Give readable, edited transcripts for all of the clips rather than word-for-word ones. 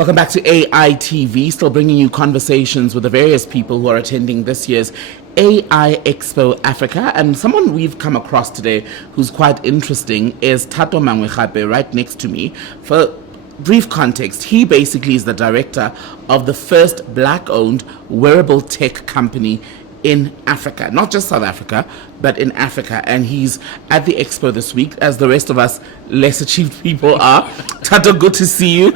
Welcome back to AITV, still bringing you conversations with the various people who are attending this year's AI Expo Africa. And someone we've come across today who's quite interesting is Thato Mangwegape, right next to me. For brief context, he basically is the director of the first black-owned wearable tech company in Africa, not just South Africa, but in Africa. And he's at the expo this week, as the rest of us less achieved people are. Thato, good to see you.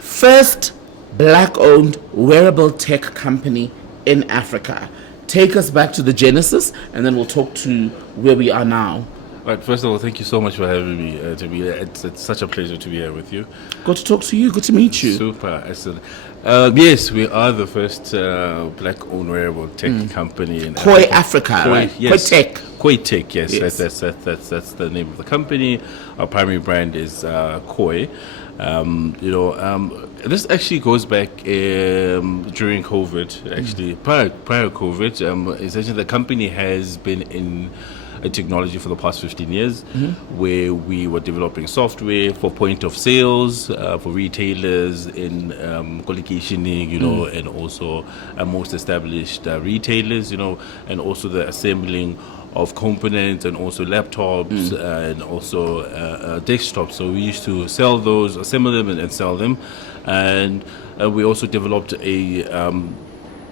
First black-owned wearable tech company in Africa. Take us back to the genesis, and then we'll talk to where we are now. Right, first of all, thank you so much for having me. It's such a pleasure to be here with you. Good to talk to you. Good to meet you. Super. Excellent. Yes, we are the first black-owned wearable tech company in Khoi Africa, right? Yes. Khoi Tech. Khoi Tech, yes. Yes. That's the name of the company. Our primary brand is Khoi. This actually goes back during COVID. Actually, prior COVID, essentially the company has been in technology for the past 15 years, where we were developing software for point of sales, for retailers in colocationing, and also most established retailers, and also the assembling of components and also laptops and also desktops. So we used to sell those, assemble them and sell them. And we also developed a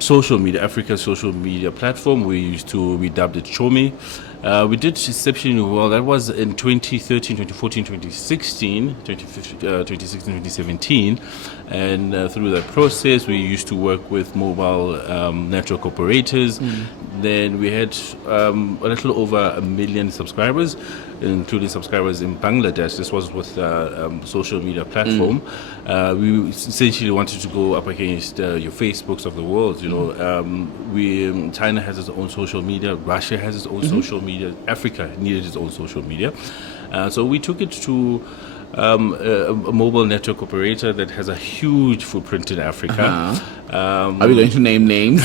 social media, Africa social media platform. We dubbed it Chomi. We did exceptionally well. That was in 2013, 2014, 2016, 2017. And through that process, we used to work with mobile network operators. Then we had a little over 1 million subscribers, including subscribers in Bangladesh. This was with social media platform. We essentially wanted to go up against your Facebooks of the world. China has its own social media. Russia has its own social media. Africa needed its own social media. So we took it to a mobile network operator that has a huge footprint in Africa. Are we going to name names?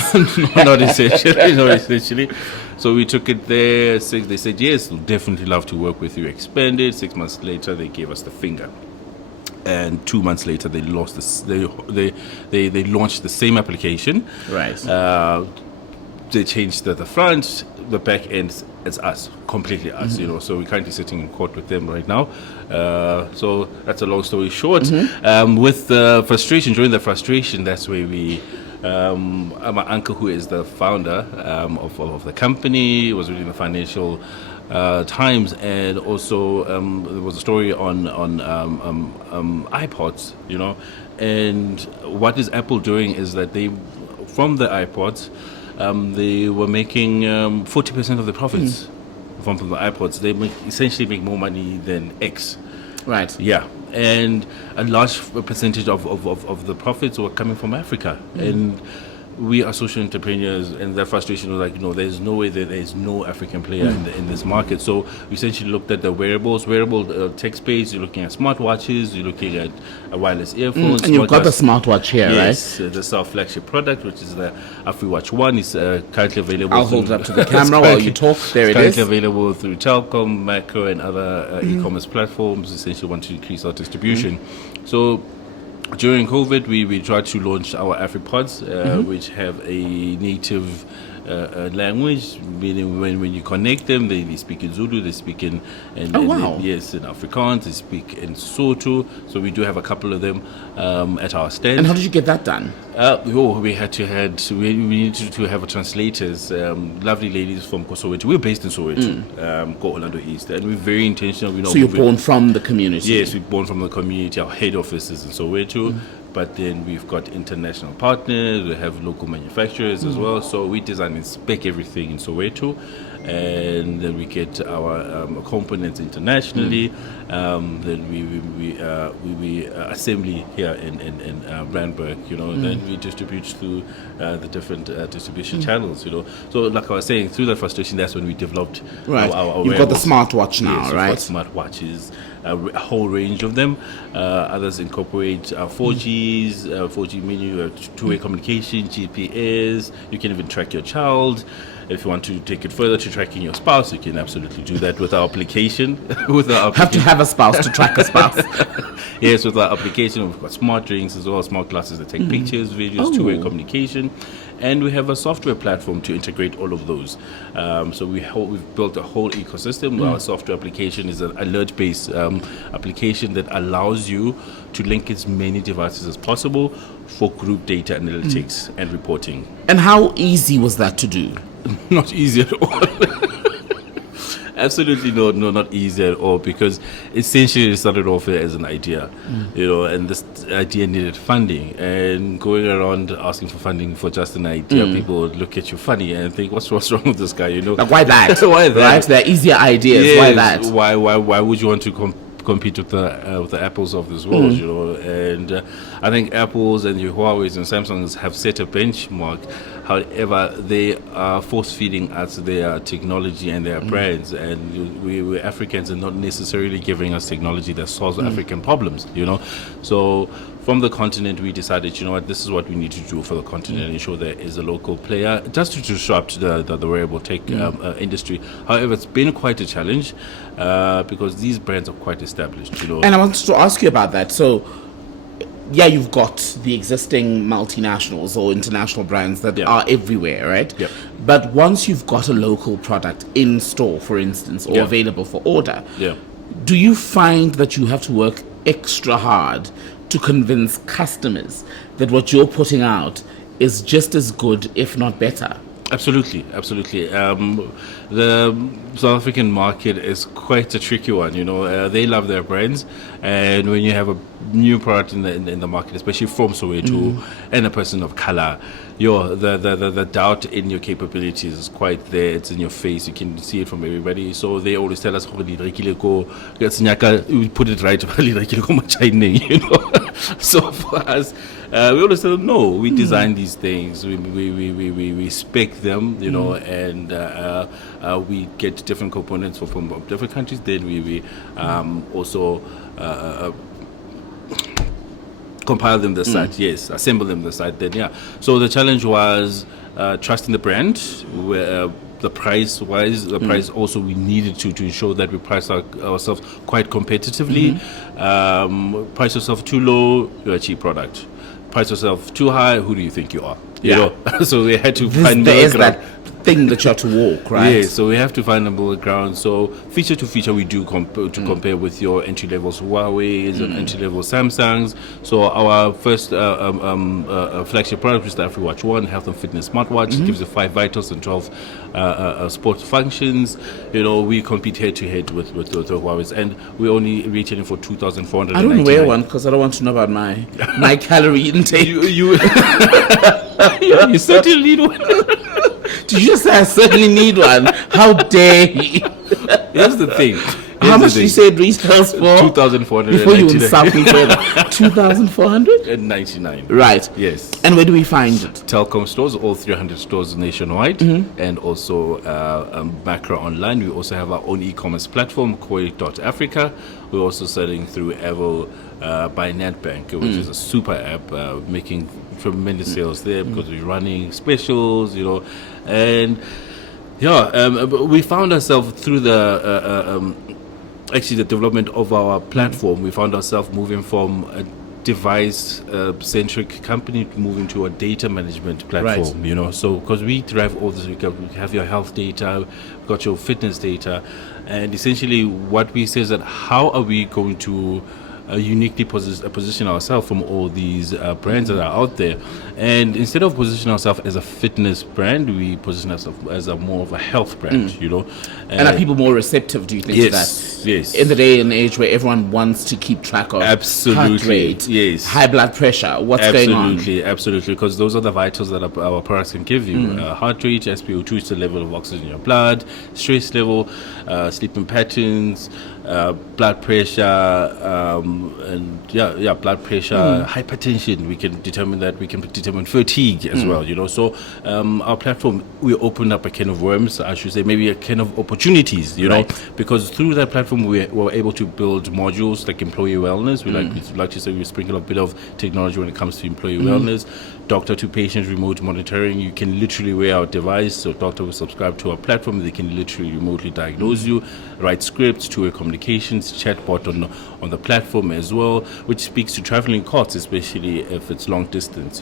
Not essentially. So we took it there. They said, yes, we'll definitely love to work with you. Expanded. 6 months later, they gave us the finger. And 2 months later, they launched they launched the same application. Right. They changed the front, the back end. It's us, completely us. So we're currently sitting in court with them right now. So that's a long story short. With the frustration, during the frustration, that's where we. My uncle, who is the founder of the company, was reading the Financial Times, and also there was a story on iPods. And what is Apple doing is that from the iPods. They were making 40% of the profits from the iPods. They essentially make more money than X. Right. Yeah. And a large percentage of the profits were coming from Africa. And we are social entrepreneurs, and that frustration was like, there's no way that there's no African player in this market. So we essentially looked at the wearable tech space. You're looking at smartwatches, you're looking at wireless earphones. And you've got the smartwatch here, yes, right? This is our flagship product, which is the AfriWatch One. It's currently available. I'll hold it up to the camera while you talk. There it is. Currently available through Telkom, Macro, and other e-commerce platforms. Essentially want to increase our distribution. So during COVID, we tried to launch our AfriPods, which have a native language, meaning when you connect them, they speak in Zulu, they speak in Afrikaans, they speak in Sotho. So we do have a couple of them at our stand. And how did you get that done? We needed to have translators, lovely ladies from Soweto. We're based in Soweto, Orlando East, and we're very intentional. So you're born from the community? Yes, we're born from the community. Our head office is in Soweto, but then we've got international partners. We have local manufacturers as well. So we design and spec everything in Soweto, and then we get our components internationally. Then we assembly here in Randburg, then we distribute through the different distribution channels, So like I was saying, through that frustration, that's when we developed our You've got the smartwatch now, yes, right? We've got smartwatches. a whole range of them. Others incorporate 4Gs, 4G menu, two-way communication, GPS. You can even track your child. If you want to take it further to tracking your spouse, you can absolutely do that with our application. Have to have a spouse to track a spouse. Yes, with our application, we've got smart drinks as well, smart glasses that take pictures, videos, two-way communication. And we have a software platform to integrate all of those. So we've built a whole ecosystem. Our software application is an alert-based application that allows you to link as many devices as possible for group data analytics and reporting. And how easy was that to do? Not easy at all. Absolutely not easy at all, because essentially it started off as an idea, and this idea needed funding, and going around asking for funding for just an idea, people would look at you funny and think, what's wrong with this guy, Like, why that? Why that? Right? They're easier ideas. Yes, why that? Why would you want to compete with the Apples of this world, and I think Apples and your Huawei's and Samsungs have set a benchmark. However, they are force-feeding us their technology and their brands, and we Africans are not necessarily giving us technology that solves African problems, So from the continent, we decided, this is what we need to do for the continent, and ensure there is a local player, just to disrupt the wearable tech industry. However, it's been quite a challenge because these brands are quite established, And I wanted to ask you about that. So, yeah, you've got the existing multinationals or international brands that are everywhere, right? Yep. But once you've got a local product in store, for instance, or available for order, do you find that you have to work extra hard to convince customers that what you're putting out is just as good, if not better? Absolutely. The South African market is quite a tricky one. They love their brands, and when you have a new product in the market, especially from Soweto, and a person of color, the doubt in your capabilities is quite there. It's in your face. You can see it from everybody. So they always tell us, we put it right, So for us, we always tell them, no, we design these things, we spec them, and we get different components from different countries. Then we also compile them the site, assemble them the site. Then so the challenge was trusting the brand. The price also we needed to ensure that we price ourselves quite competitively. Price yourself too low, you're a cheap product. Price yourself too high, who do you think you are? So we had to find there is that thing that you have to walk, right? Yeah, so we have to find a middle ground. So feature to feature, we do compare with your entry levels Huawei's and entry level Samsungs. So our first flagship product is the AfriWatch One Health and Fitness Smartwatch. It gives you 5 vitals and 12 sports functions. We compete head to head with the Huawei's, and we're only retailing for 2,400. I don't wear one because I don't want to know about my calorie intake. You certainly need one. Did you just say I certainly need one? How dare you? Here's the thing. How much did you say it retails for? 2,499. Before you insult me further. 2,499. Right. Yes. And where do we find it? Telkom stores, all 300 stores nationwide, and also Macro Online. We also have our own e-commerce platform, Khoi.Africa. We're also selling through Evo by Nedbank, which is a super app, making tremendous sales there because we're running specials, and we found ourselves through the development of our platform. We found ourselves moving from a device-centric company moving to a data management platform. So because we drive all this, we have your health data, we've got your fitness data, and essentially what we say is that how are we going to uniquely position ourselves from all these brands that are out there, and instead of positioning ourselves as a fitness brand, we position ourselves as a more of a health brand. And are people more receptive, do you think, to that? Yes. In the day and age where everyone wants to keep track of heart rate, high blood pressure, what's going on? Absolutely, because those are the vitals that our products can give you. Heart rate, SpO2 is the level of oxygen in your blood, stress level, sleeping patterns, blood pressure, blood pressure, hypertension. We can determine that. We can determine fatigue as well. So our platform, we opened up a can of worms, I should say, maybe a can of opportunities. Because through that platform platform, we were able to build modules like employee wellness. We like to say we sprinkle a bit of technology when it comes to employee wellness, doctor to patient remote monitoring. You can literally wear our device, so doctor will subscribe to our platform. They can literally remotely diagnose you, write scripts, two-way communications, chatbot on the platform as well, which speaks to traveling costs, especially if it's long distance,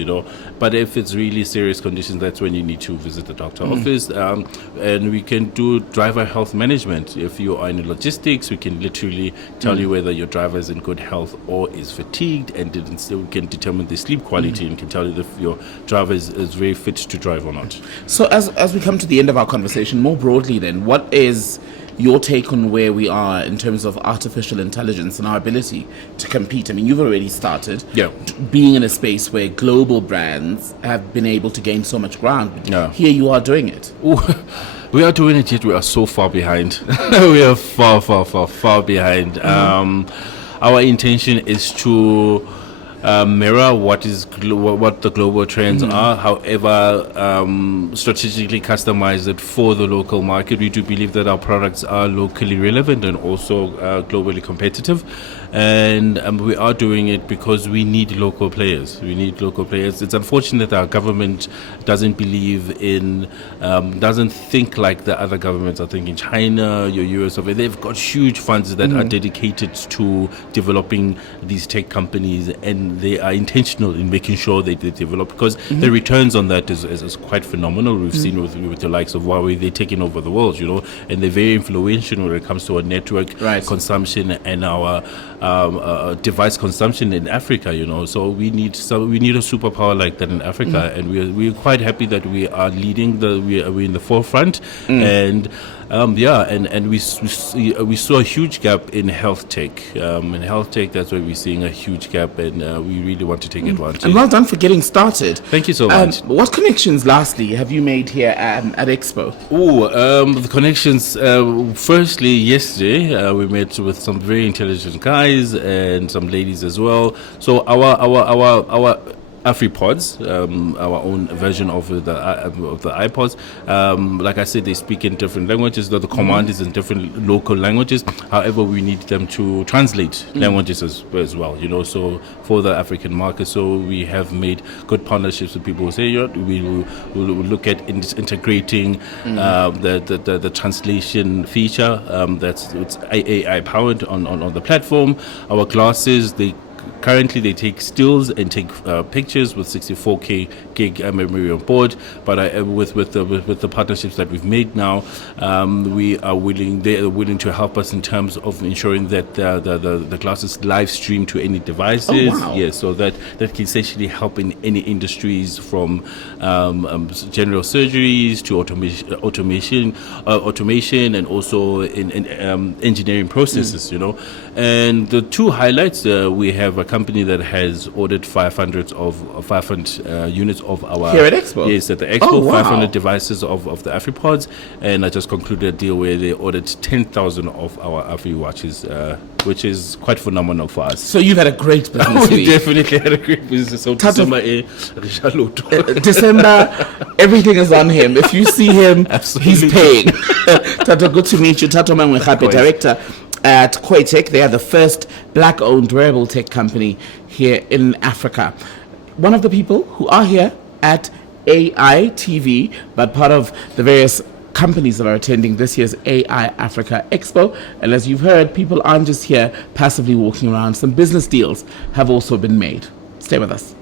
But if it's really serious conditions, that's when you need to visit the doctor office. And we can do driver health management. If you are in logistics, we can literally tell you whether your driver is in good health or is fatigued, and we can determine the sleep quality and can tell you if your driver is very fit to drive or not. So as we come to the end of our conversation, more broadly then, what is your take on where we are in terms of artificial intelligence and our ability to compete? I mean, you've already started being in a space where global brands have been able to gain so much ground. Here you are doing it. Ooh, we are doing it, yet we are so far behind. We are far behind. Our intention is to mirror what the global trends are, however strategically customize it for the local market. We do believe that our products are locally relevant and also globally competitive, and we are doing it because we need local players. It's unfortunate that our government doesn't think like the other governments are thinking. China, your US, they've got huge funds that are dedicated to developing these tech companies, and they are intentional in making sure they develop, because the returns on that is quite phenomenal. We've seen with the likes of Huawei, they're taking over the world, and they're very influential when it comes to our network consumption and our device consumption in Africa, So we need a superpower like that in Africa, and we're quite happy that we are leading. We're in the forefront, and we saw a huge gap in health tech. That's where we're seeing a huge gap, and we really want to take advantage. And well done for getting started. Thank you so much. What connections, lastly, have you made here at Expo? The connections. Firstly, yesterday we met with some very intelligent guys and some ladies as well. So our AfriPods, our own version of the iPods. Like I said, they speak in different languages. The command is in different local languages. However, we need them to translate languages as well. So for the African market, so we have made good partnerships with people who say we will look at integrating the translation feature. It's AI powered on the platform. Our glasses, currently they take stills and take pictures with 64K gig memory on board, but with the partnerships that we've made now, they are willing to help us in terms of ensuring that the glasses live stream to any devices. Oh, wow. Yeah, so that can essentially help in any industries, from general surgeries to automation, and also in engineering processes. And the two highlights, we have a company that has ordered 500 units of our... Here at Expo? Yes, at the Expo. Oh, wow. 500 devices of the AfriPods, and I just concluded a deal where they ordered 10,000 of our Afri watches, which is quite phenomenal for us. So you've had a great business We week. definitely had a great business. So December, everything is on him. If you see him, he's paying. Thato, good to meet you. Thato Mangwegape, Director at Khoi Tech. They are the first black-owned wearable tech company here in Africa. One of the people who are here at IotT, but part of the various companies that are attending this year's AI Africa Expo. And as you've heard, people aren't just here passively walking around. Some business deals have also been made. Stay with us.